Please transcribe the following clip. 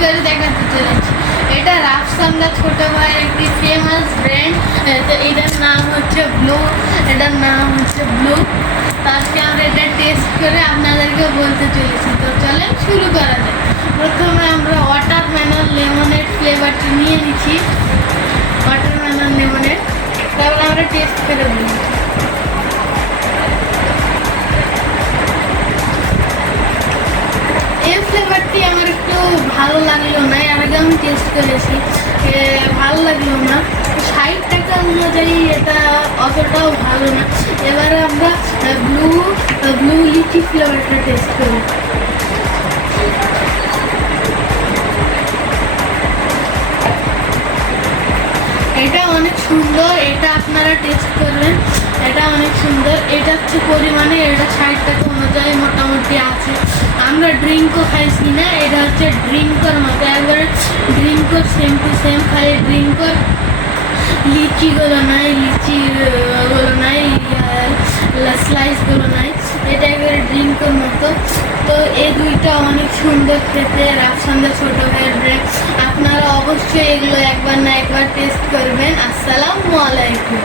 করে দেখাতে চলেছি। এটা রাফসান্দা ছোট ভাইয়ের একটি ফেমাস ব্র্যান্ড। তো এটার নাম হচ্ছে ব্লু। এটার নাম হচ্ছে ব্লু। আজকে আমরা এটা টেস্ট করে আপনাদেরকে বলতে চলেছি। তো চলেন শুরু করা যায়। প্রথমে আমরা ওয়াটারমেলন লেমনের ফ্লেভারটি নিয়ে নিচ্ছি। ওয়াটারমেলন লেমনের, তারপরে আমরা টেস্ট করে বলছি। এই ফ্লেভারটি আমার একটু ভালো লাগলো না, এর আগে আমি টেস্ট করেছি, ভালো লাগলো না। 60 টাকা অনুযায়ী এটা অতটাও ভালো না। এবারে আমরা ব্লু লিচি ফ্লেভারটা টেস্ট করি। এটা অনেক সুন্দর, এটা আপনারা টেস্ট করবেন। এটা অনেক সুন্দর। এটা হচ্ছে পরিমাণে এটা 60 টাকা অনুযায়ী মোটামুটি আছে। আমরা ড্রিঙ্কও খাইছি না, এটা হচ্ছে ড্রিঙ্কর মতো, একবারে ড্রিঙ্কর সেম টু সেম, খালি ড্রিঙ্কর লিচিগুলো নাই, লিচিগুলো নাই, স্লাইসগুলো নাই, এটা একবারে ড্রিঙ্কর মতো। তো এই দুইটা অনেক সুন্দর খেতে, রাফসান্দা ছোট ভাইয়ের ব্র্যান্ড। আপনারা অবশ্যই এগুলো একবার না একবার টেস্ট করবেন। আসসালামু আলাইকুম।